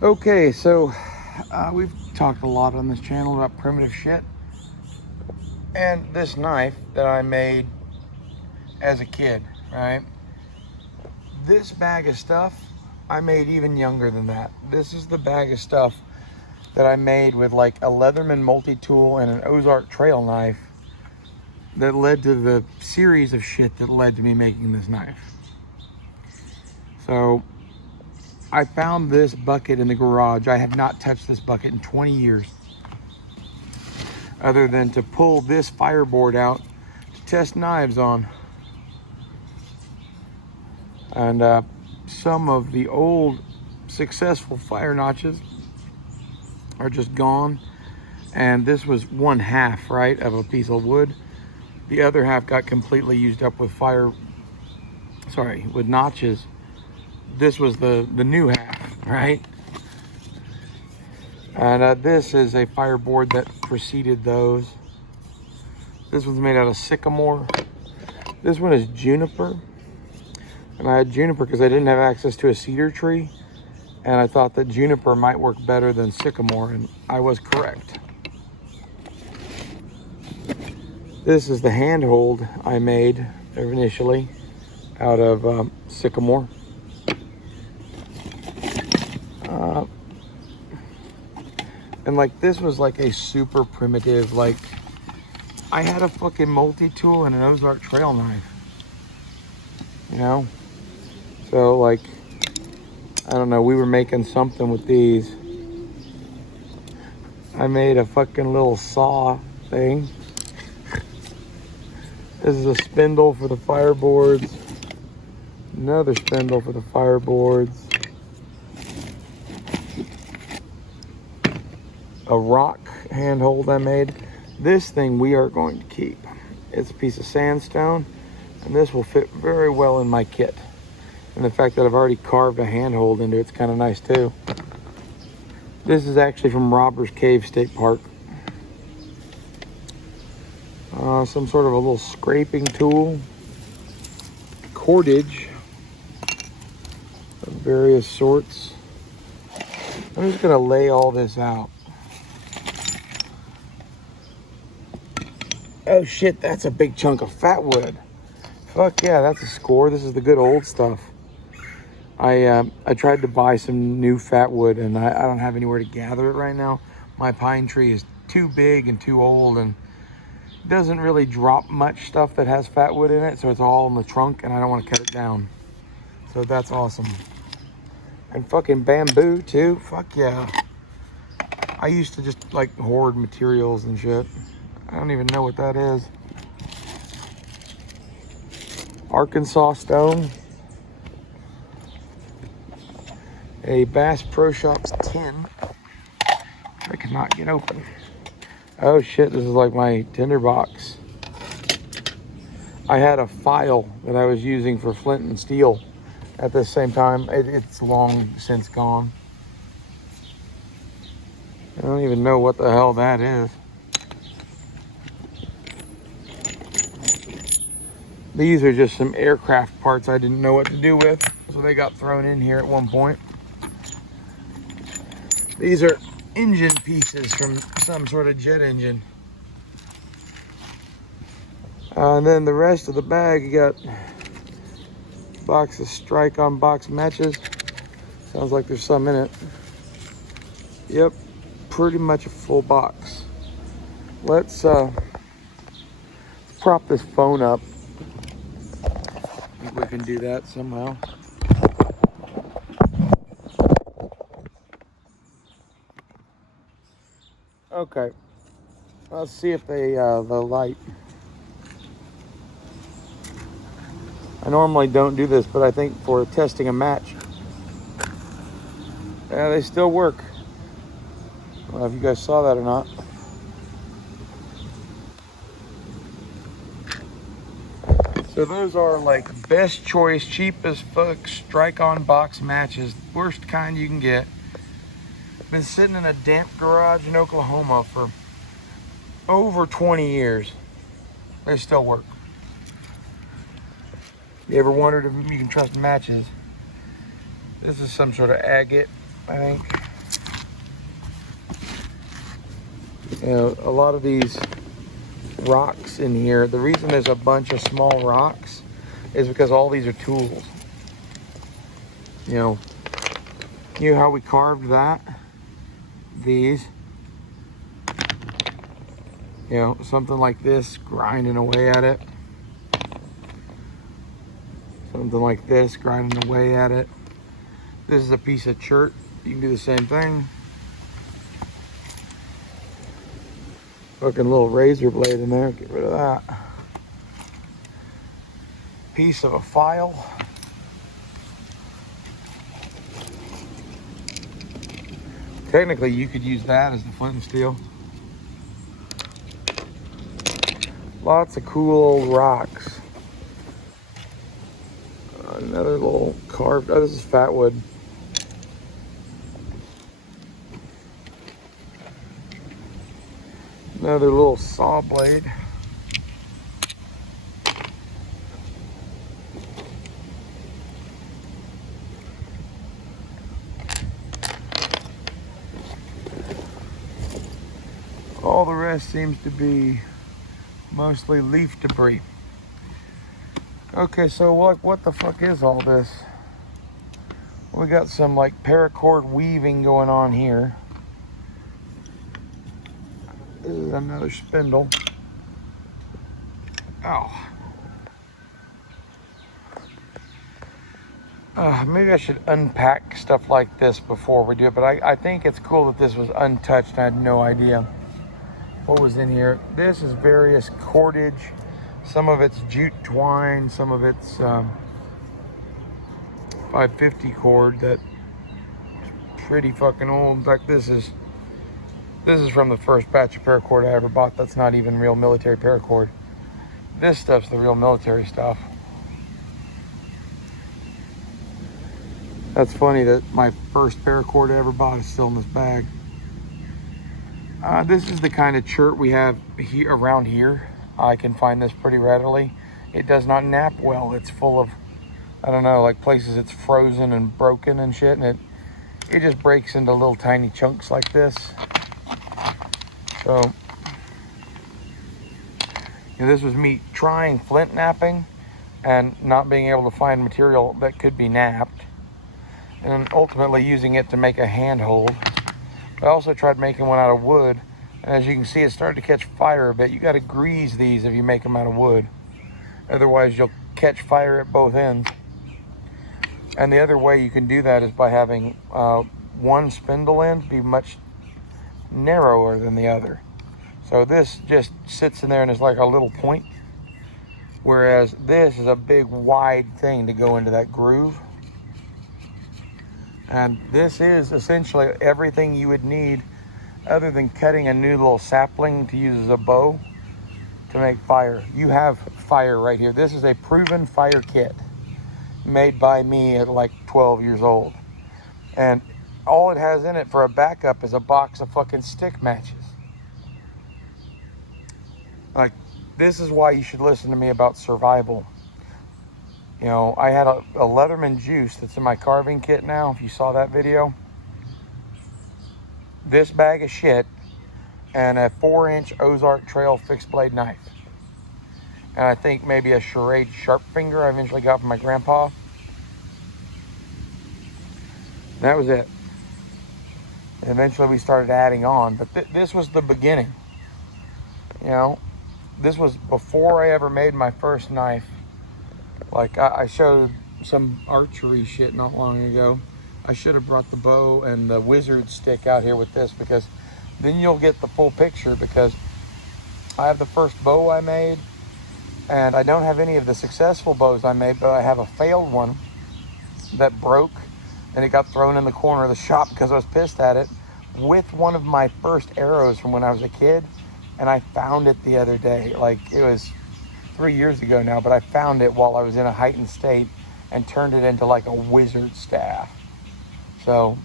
Okay, so we've talked a lot on this channel about primitive shit. And this knife that I made as a kid, right? This bag of stuff I made even younger than that. This is the bag of stuff that I made with like a Leatherman multi-tool and an Ozark trail knife that led to the series of shit that led to me making this knife. So I found this bucket in the garage. I had not touched this bucket in 20 years, other than to pull this fireboard out to test knives on. And some of the old successful fire notches are just gone. And this was 1/2, right, of a piece of wood. The other half got completely used up with with notches. This was the new half, right? And this is a fireboard that preceded those. This one's made out of sycamore. This one is juniper. And I had juniper because I didn't have access to a cedar tree. And I thought that juniper might work better than sycamore, and I was correct. This is the handhold I made initially out of sycamore. And like this was like a super primitive, like I had a fucking multi-tool and an Ozark trail knife, you know? So like, I don't know, we were making something with these. I made a fucking little saw thing. This is a spindle for the fireboards. Another spindle for the fireboards. A rock handhold I made. This thing we are going to keep. It's a piece of sandstone, and this will fit very well in my kit. And the fact that I've already carved a handhold into it's kind of nice too. This is actually from Robbers Cave State Park. Some sort of a little scraping tool. Cordage of various sorts. I'm just gonna lay all this out. Oh shit, that's a big chunk of fat wood. Fuck yeah, that's a score. This is the good old stuff. I tried to buy some new fat wood, and I don't have anywhere to gather it right now. My pine tree is too big and too old, and doesn't really drop much stuff that has fat wood in it, so it's all in the trunk, and I don't want to cut it down. So that's awesome. And fucking bamboo too. Fuck yeah. I used to just like hoard materials and shit. I don't even know what that is. Arkansas stone. A Bass Pro Shops tin. I cannot get open. Oh shit, this is like my tinder box. I had a file that I was using for flint and steel at the same time. It's long since gone. I don't even know what the hell that is. These are just some aircraft parts I didn't know what to do with, so they got thrown in here at one point. These are engine pieces from some sort of jet engine. And then the rest of the bag, you got a box of strike-on box matches. Sounds like there's some in it. Yep, pretty much a full box. Let's prop this phone up. I think we can do that somehow. Okay, let's see if they the light. I normally don't do this, but I think for testing a match, yeah, they still work. I don't know if you guys saw that or not. So those are like best choice, cheap as fuck, strike-on box matches. Worst kind you can get. Been sitting in a damp garage in Oklahoma for over 20 years. They still work. You ever wondered if you can trust matches? This is some sort of agate, I think. You know, a lot of these rocks in here, the reason there's a bunch of small rocks is because all these are tools. You know how we carved that? These. You know, something like this, grinding away at it. Something like this, grinding away at it. This is a piece of chert. You can do the same thing. Fucking little razor blade in there, get rid of that. Piece of a file. Technically, you could use that as the flint and steel. Lots of cool old rocks. Another little carved, oh, this is fat wood. Another little saw blade. All the rest seems to be mostly leaf debris. Okay, so what the fuck is all this? We got some like paracord weaving going on here. This is another spindle. Oh. Maybe I should unpack stuff like this before we do it, but I think it's cool that this was untouched. I had no idea what was in here. This is various cordage. Some of it's jute twine, some of it's 550 cord that's pretty fucking old. In fact, this is from the first batch of paracord I ever bought. That's not even real military paracord. This stuff's the real military stuff. That's funny that my first paracord I ever bought is still in this bag. This is the kind of chert we have here around here. I can find this pretty readily. It does not nap well. It's full of, I don't know, like places it's frozen and broken and shit, and it just breaks into little tiny chunks like this. So, you know, this was me trying flint napping and not being able to find material that could be napped, and ultimately using it to make a handhold. I also tried making one out of wood, and as you can see, it started to catch fire a bit. You got to grease these if you make them out of wood. Otherwise, you'll catch fire at both ends. And the other way you can do that is by having one spindle end be much narrower than the other. So this just sits in there and is like a little point, whereas this is a big wide thing to go into that groove. And this is essentially everything you would need other than cutting a new little sapling to use as a bow to make fire. You have fire right here. This is a proven fire kit made by me at like 12 years old. And all it has in it for a backup is a box of fucking stick matches. Like, this is why you should listen to me about survival. You know, I had a Leatherman juice that's in my carving kit now, if you saw that video. This bag of shit and a 4-inch Ozark Trail fixed blade knife. And I think maybe a Charade sharp finger I eventually got from my grandpa. That was it. And eventually we started adding on, but this was the beginning. You know, this was before I ever made my first knife. Like, I showed some archery shit not long ago. I should have brought the bow and the wizard stick out here with this, because then you'll get the full picture, because I have the first bow I made, and I don't have any of the successful bows I made, but I have a failed one that broke, and it got thrown in the corner of the shop because I was pissed at it, with one of my first arrows from when I was a kid, and I found it the other day. Like, it was 3 years ago now, but I found it while I was in a heightened state and turned it into like a wizard staff. So,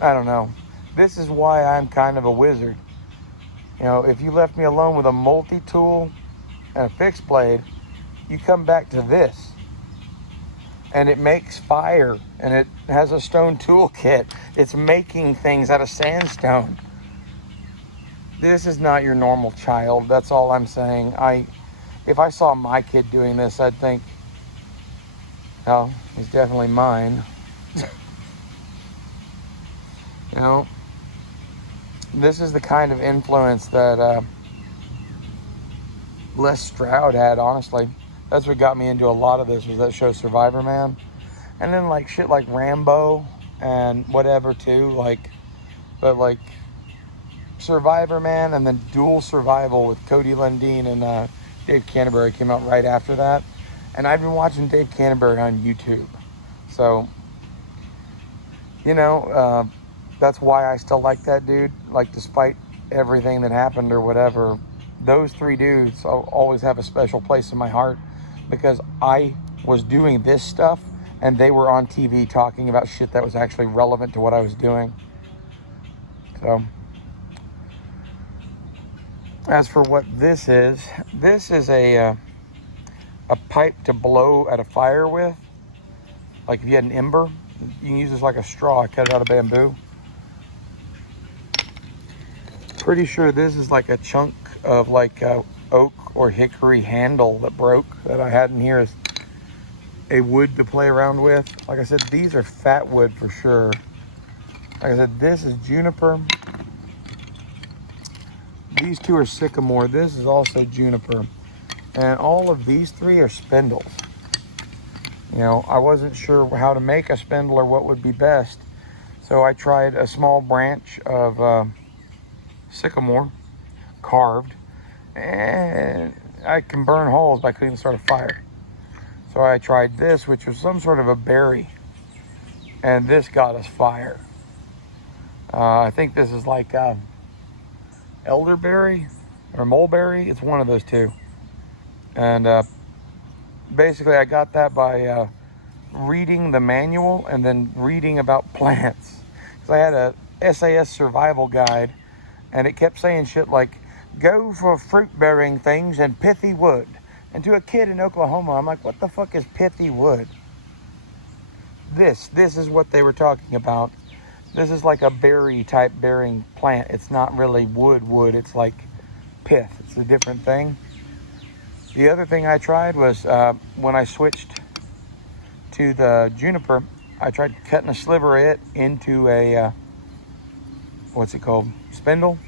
I don't know. This is why I'm kind of a wizard. You know, if you left me alone with a multi-tool and a fixed blade, you come back to this. And it makes fire, and it has a stone tool kit. It's making things out of sandstone. This is not your normal child. That's all I'm saying. If I saw my kid doing this, I'd think, well, he's definitely mine. You know, this is the kind of influence that Les Stroud had, honestly. That's what got me into a lot of this, was that show Survivor Man. And then like shit like Rambo and whatever too, but Survivor Man and then Dual Survival with Cody Lundin and Dave Canterbury came out right after that. And I've been watching Dave Canterbury on YouTube. So, you know, that's why I still like that dude. Like, despite everything that happened or whatever, those three dudes always have a special place in my heart, because I was doing this stuff and they were on TV talking about shit that was actually relevant to what I was doing. So, as for what this is a pipe to blow at a fire with. Like if you had an ember, you can use this like a straw. I cut it out of bamboo. Pretty sure this is like a chunk of like oak or hickory handle that broke, that I had in here as a wood to play around with. Like I said, these are fat wood for sure. Like I said, this is juniper. These two are sycamore. This is also juniper. And all of these three are spindles. You know, I wasn't sure how to make a spindle or what would be best. So I tried a small branch of sycamore, carved. And I can burn holes, but I couldn't even start a fire. So I tried this, which was some sort of a berry. And this got us fire. I think this is like elderberry or mulberry. It's one of those two. And basically I got that by reading the manual and then reading about plants. Because I had a SAS survival guide, and it kept saying shit like, go for fruit-bearing things and pithy wood. And to a kid in Oklahoma, I'm like, what the fuck is pithy wood? This is what they were talking about. This is like a berry type bearing plant. It's not really wood. It's like pith. It's a different thing. The other thing I tried was when I switched to the juniper, I tried cutting a sliver of it into a, what's it called? Spindle.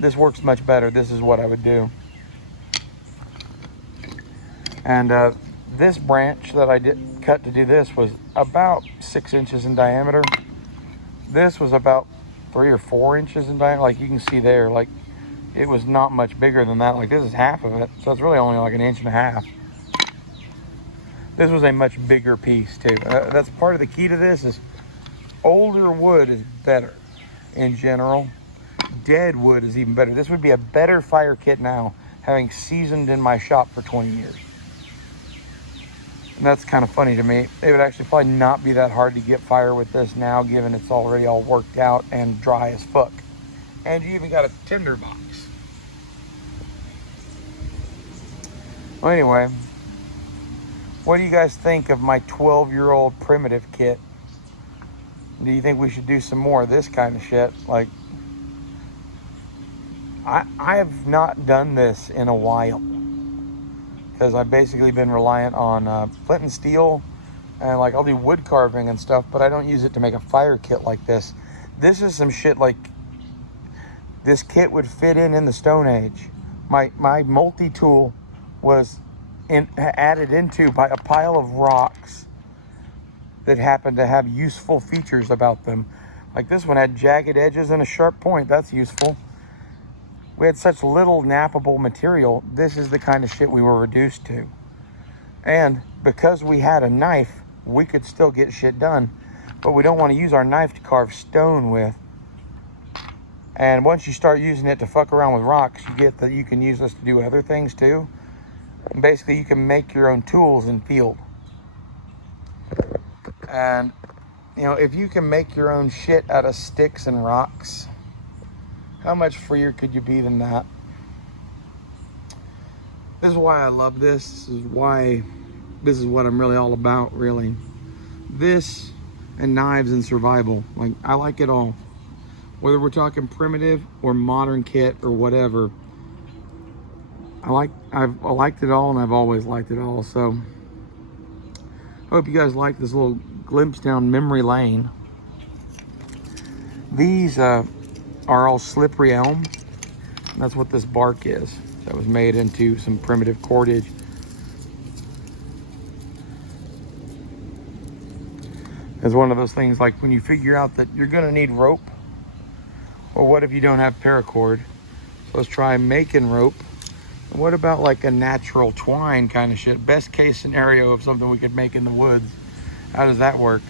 This works much better. This is what I would do. And this branch that I cut to do this was about 6 inches in diameter. This was about 3 or 4 inches in diameter. Like you can see there, like it was not much bigger than that. Like this is half of it. So it's really only like 1.5 inches. This was a much bigger piece too. That's part of the key to this, is older wood is better in general. Dead wood is even better. This would be a better fire kit now, having seasoned in my shop for 20 years. And that's kind of funny to me. It would actually probably not be that hard to get fire with this now, given it's already all worked out and dry as fuck. And you even got a tinder box. Well, anyway, what do you guys think of my 12-year-old primitive kit? Do you think we should do some more of this kind of shit? Like, I have not done this in a while, because I've basically been reliant on flint and steel, and like I'll do wood carving and stuff, but I don't use it to make a fire kit like this. This is some shit like this kit would fit in the Stone Age. My multi-tool was added into by a pile of rocks that happened to have useful features about them. Like this one had jagged edges and a sharp point. That's useful. We had such little nappable material. This is the kind of shit we were reduced to. And because we had a knife, we could still get shit done. But we don't want to use our knife to carve stone with. And once you start using it to fuck around with rocks, you get that you can use this to do other things too. And basically you can make your own tools in field. And you know, if you can make your own shit out of sticks and rocks, how much freer could you be than that? This is why I love this. This is what I'm really all about, really. This and knives and survival. Like, I like it all. Whether we're talking primitive or modern kit or whatever, I've liked it all, and I've always liked it all. So hope you guys like this little glimpse down memory lane. These are all slippery elm. That's what this bark is. That was made into some primitive cordage. It's one of those things, like when you figure out that you're gonna need rope, or what if you don't have paracord? So let's try making rope. What about like a natural twine kind of shit? Best case scenario of something we could make in the woods. How does that work?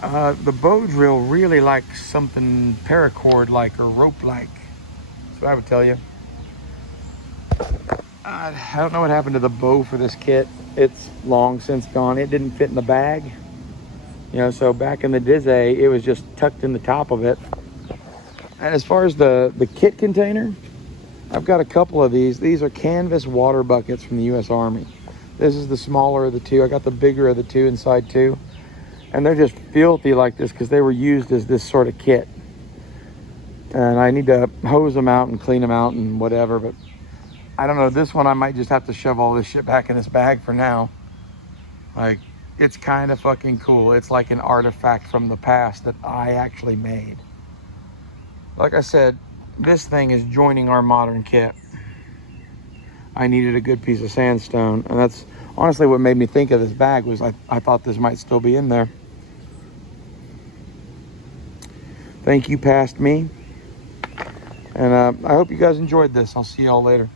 The bow drill really likes something paracord-like or rope-like. That's what I would tell you. I don't know what happened to the bow for this kit. It's long since gone. It didn't fit in the bag. You know, so back in the Dizay, it was just tucked in the top of it. And as far as the kit container, I've got a couple of these. These are canvas water buckets from the U.S. Army. This is the smaller of the two. I got the bigger of the two inside too. And they're just filthy like this because they were used as this sort of kit. And I need to hose them out and clean them out and whatever. But I don't know. This one, I might just have to shove all this shit back in this bag for now. Like, it's kind of fucking cool. It's like an artifact from the past that I actually made. Like I said, this thing is joining our modern kit. I needed a good piece of sandstone, and that's honestly what made me think of this bag. Was I thought this might still be in there. Thank you, past me, and I hope you guys enjoyed this. I'll see y'all later.